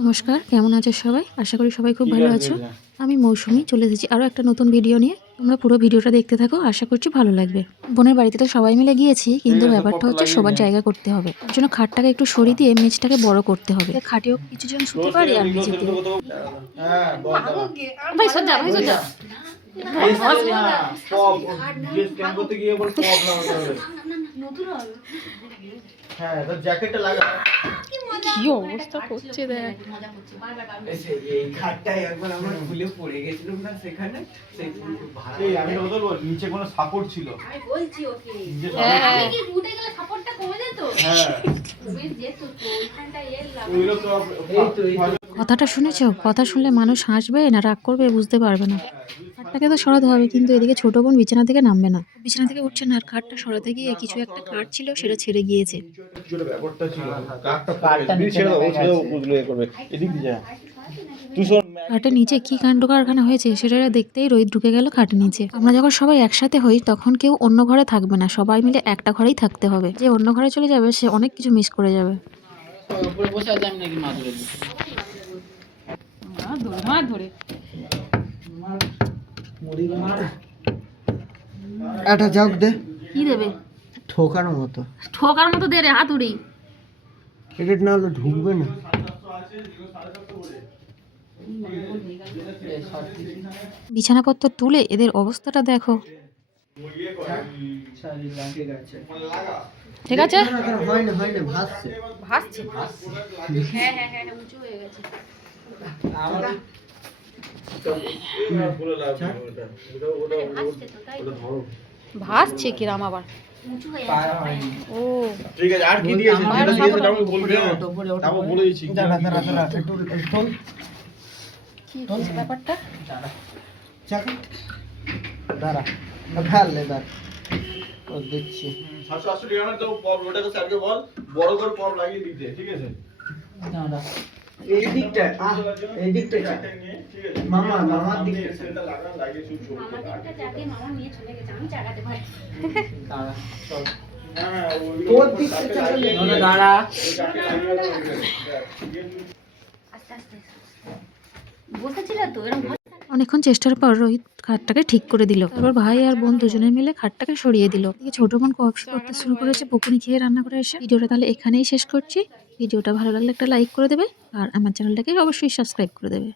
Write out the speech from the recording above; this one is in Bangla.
নমস্কার, কেমন আছো সবাই? আশা করি সবাই খুব ভালো আছো। আমি মৌসুমি চলে এসেছি আরও একটা নতুন ভিডিও নিয়ে। তোমরা পুরো ভিডিওটা দেখতে থাকো, আশা করছি ভালো লাগবে। বোনের বাড়িতে তো সবাই মিলে গিয়েছি, কিন্তু ব্যাপারটা হচ্ছে সবার জায়গা করতে হবে। তার জন্য খাটটাকে একটু সরিয়ে দিয়ে মেঝটাকে বড় করতে হবে। খাটেও কিছুজন শুতে পারি আর মেঝেতে। ভাই সজ্জা, ভাই সজ্জা। হ্যাঁ, তো জ্যাকেটটা লাগা। কি অবস্থা করছে দেখ। এই খাটটাই একবার আমরা ভুলে পড়ে গেছিলাম না সেখানে, সেই এই আমি তো বলবো নিচে কোনো সাপোর্ট ছিল। আমি বলছি ওকে আমি কি উঠে গেলে সাপোর্টটা কমে যেত? হ্যাঁ কমে যেত তো ওইখানটা এলাম। কথাটা শুনেছো? কথা শুনলে মানুষ হাসবে না রাগ করবে বুঝতে পারবে না। খাটটাকে তো সরাতে হবে, কিন্তু এদিকে ছোট বোন বিছানা থেকে নামবে না, বিছানা থেকে উঠছে না। আর খাটটা সরাতে গিয়ে কিছু একটা কাঠ ছিল, সেটা ছেড়ে গিয়েছে। ব্যাপারটা ছিল কাঠটা ছেড়ে দাও, ও ছেড়ে দাও, বুঝলে করবে এদিক দিয়ে যা তুই শোন। খাটের নিচে কি কাণ্ড কারখানা হয়েছে সেটা দেখতেই রোহিত ঢুকে গেল খাটের নিচে। আমরা যখন সবাই একসাথে হই তখন কেউ অন্য ঘরে থাকবে না, সবাই মিলে একটা ঘরেই থাকতে হবে। যে অন্য ঘরে চলে যাবে সে অনেক কিছু মিস করে যাবে। একটা জগ দে। কি দেবে? ঠোকার মতো। ঠোকার মতো দে রে, হাতুড়ি। এটা না হলে ঢুকবে না। বিছানাপত্র তুলে এদের অবস্থাটা দেখো। ঠিক আছে, হয় না ভাসছে। ভাসছে। হ্যাঁ হ্যাঁ হ্যাঁ উঁচু হয়ে গেছে। ভাসছে কিরাম আবার। ও ঠিক আছে, আর কি দিয়েছে যেটা দিয়েছে তাও বলবে, তাও বলে দিচ্ছি। দাঁড়া একটু তোল। কি হচ্ছে ব্যাপারটা? জ্যাকেট দাঁড়া ফেললে দাঁড়া ও দিচ্ছি। 780 টাকা তো পপ ওটাকে স্যারকে বল বড় করে পপ লাগিয়ে দিতে, ঠিক আছে? দাঁড়া এই দিকটা এই দিকটা ঠিক আছে মামা দিকটা সেটা লাগা লাগিয়ে শুরু করো। মামা দিকটা যাকে মামা নিয়ে চলে গেছে আমি চাগাতে পারি। দাঁড়া চল হ্যাঁ তোর দিকটা চালালে দাঁড়া। আস্তে আস্তে বসেছিল তো এরকম। অনেকক্ষণ চেষ্টার পর রোহিত খাটটাকে ঠিক করে দিল। তারপর ভাই আর বোন দুজনে মিলে খাটটাকে সরিয়ে দিল। এদিকে ছোট বোন কফি করতে শুরু করেছে বকুনি খেয়ে রান্না করে এসে। ভিডিওটা তাহলে এখানেই শেষ করছি। ভিডিওটা ভালো লাগলে একটা লাইক করে দেবে আর আমার চ্যানেলটাকে অবশ্যই সাবস্ক্রাইব করে দেবে।